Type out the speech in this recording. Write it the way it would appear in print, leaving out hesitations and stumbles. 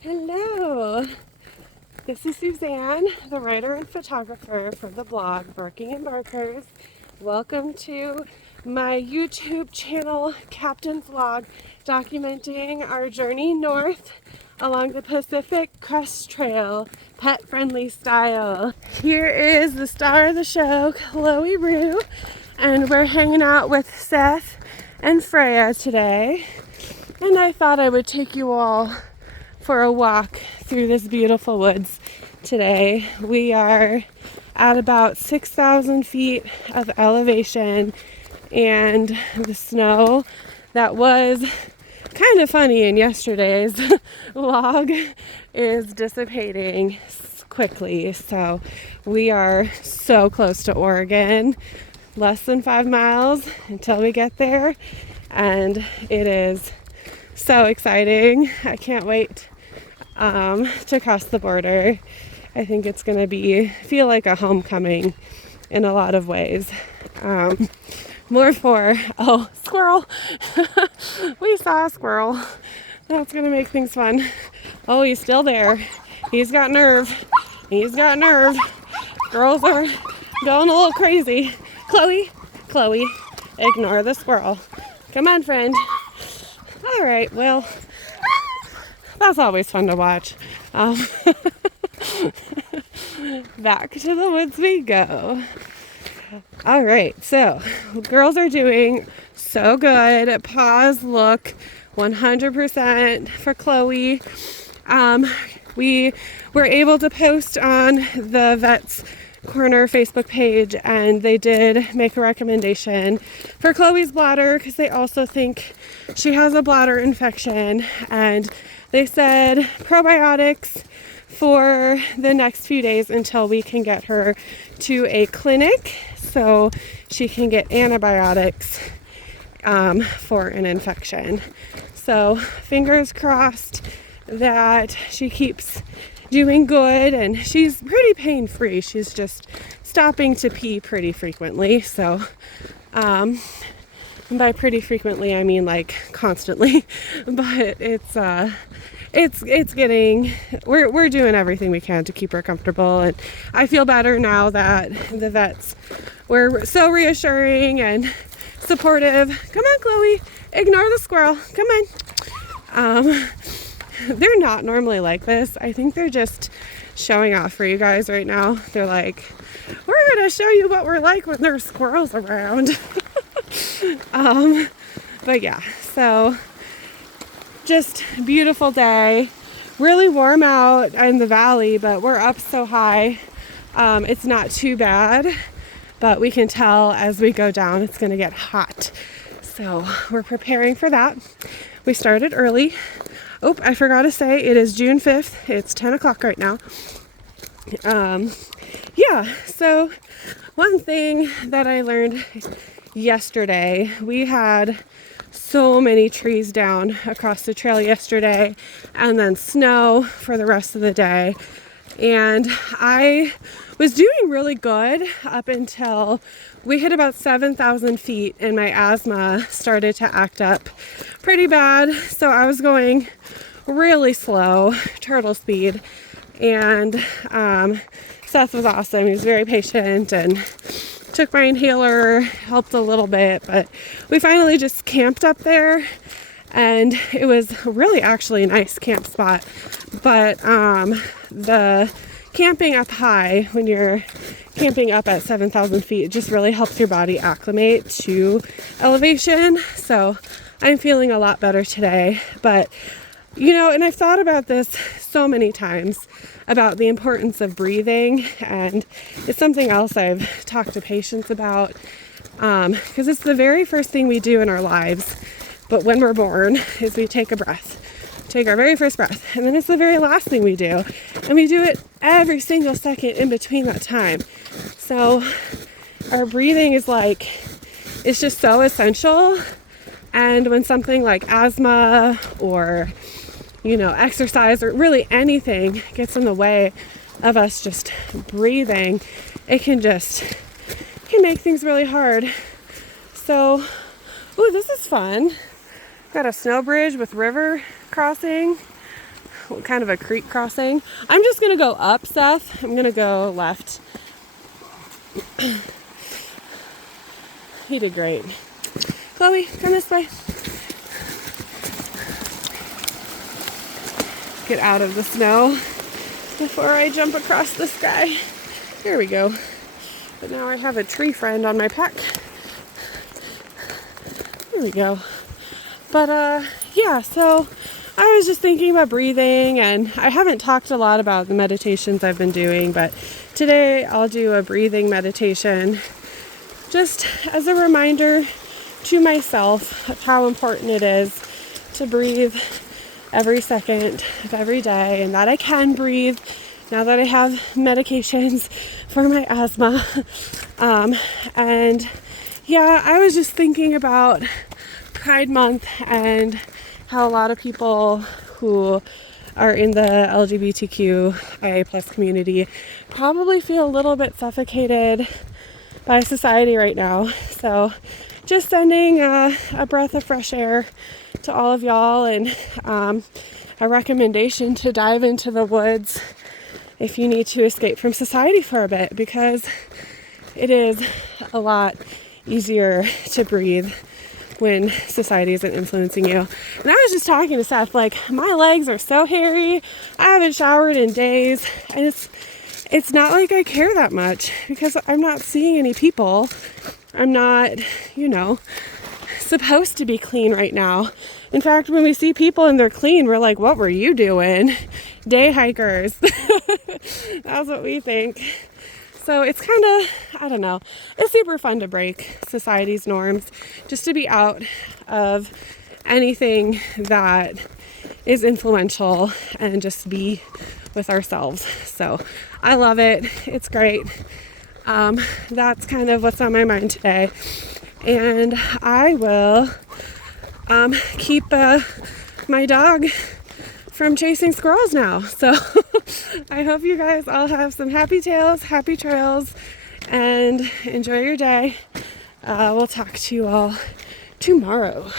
Hello, this is Suzanne, the writer and photographer for the blog Barking and Barkers. Welcome to my YouTube channel, Captain Vlog, documenting our journey north along the Pacific Crest Trail, pet-friendly style. Here is the star of the show, Chloe Rue, and we're hanging out with Seth and Freya today. And I thought I would take you all for a walk through this beautiful woods today. We are at about 6,000 feet of elevation, and the snow that was kind of funny in yesterday's log is dissipating quickly. So we are so close to Oregon, less than 5 miles until we get there, and it is so exciting. I can't wait to cross the border. I think it's going to feel like a homecoming in a lot of ways. Squirrel. We saw a squirrel. That's going to make things fun. Oh, he's still there. He's got nerve. Girls are going a little crazy. Chloe, ignore the squirrel. Come on, friend. All right, well, that's always fun to watch. Back to the woods we go. All right, so girls are doing so good. Paws look 100% for Chloe. We were able to post on the Vets Corner Facebook page, and they did make a recommendation for Chloe's bladder because they also think she has a bladder infection, and they said probiotics for the next few days until we can get her to a clinic so she can get antibiotics for an infection. So fingers crossed that she keeps doing good, and she's pretty pain-free. She's just stopping to pee pretty frequently. So by pretty frequently I mean like constantly, but it's getting, we're doing everything we can to keep her comfortable, and I feel better now that the vets were so reassuring and supportive. Come on, Chloe, ignore the squirrel. Come on. They're not normally like this. I think they're just showing off for you guys right now. They're like, we're gonna show you what we're like when there's squirrels around. But yeah, so just beautiful day. Really warm out in the valley, but we're up so high. It's not too bad, but we can tell as we go down it's gonna get hot. So we're preparing for that. We started early. Oh, I forgot to say, it is June 5th. It's 10 o'clock right now. Yeah, so one thing that I learned yesterday, we had so many trees down across the trail yesterday, and then snow for the rest of the day. And I was doing really good up until we hit about 7,000 feet and my asthma started to act up pretty bad. So I was going really slow, turtle speed. And Seth was awesome. He was very patient and took my inhaler, helped a little bit. But we finally just camped up there. And it was really actually a nice camp spot. But the camping up high, when you're camping up at 7,000 feet, it just really helps your body acclimate to elevation. So I'm feeling a lot better today. But, you know, and I've thought about this so many times about the importance of breathing. And it's something else I've talked to patients about because it's the very first thing we do in our lives. But when we're born is we take a breath. Take our very first breath, and then it's the very last thing we do, and we do it every single second in between that time. So our breathing is like, it's just so essential. And when something like asthma or, you know, exercise or really anything gets in the way of us just breathing, it can make things really hard. So, ooh, this is fun. Got a snow bridge with river crossing. kind of a creek crossing. I'm just going to go up, Seth. I'm going to go left. He did great. Chloe, come this way. Get out of the snow before I jump across the sky. Here we go. But now I have a tree friend on my pack. There we go. But yeah, so I was just thinking about breathing, and I haven't talked a lot about the meditations I've been doing, but today I'll do a breathing meditation just as a reminder to myself of how important it is to breathe every second of every day, and that I can breathe now that I have medications for my asthma. And yeah, I was just thinking about Pride Month and how a lot of people who are in the LGBTQIA plus community probably feel a little bit suffocated by society right now. So just sending a breath of fresh air to all of y'all, and a recommendation to dive into the woods if you need to escape from society for a bit, because it is a lot easier to breathe when society isn't influencing you. And I was just talking to Seth, like, my legs are so hairy. I haven't showered in days, and it's not like I care that much because I'm not seeing any people. I'm not, supposed to be clean right now. In fact, when we see people and they're clean, we're like, what were you doing? Day hikers. That's what we think. So it's kind of, I don't know, it's super fun to break society's norms, just to be out of anything that is influential and just be with ourselves. So I love it. It's great. That's kind of what's on my mind today. And I will keep my dog from chasing squirrels now. So I hope you guys all have some happy tails, happy trails, and enjoy your day. We'll talk to you all tomorrow.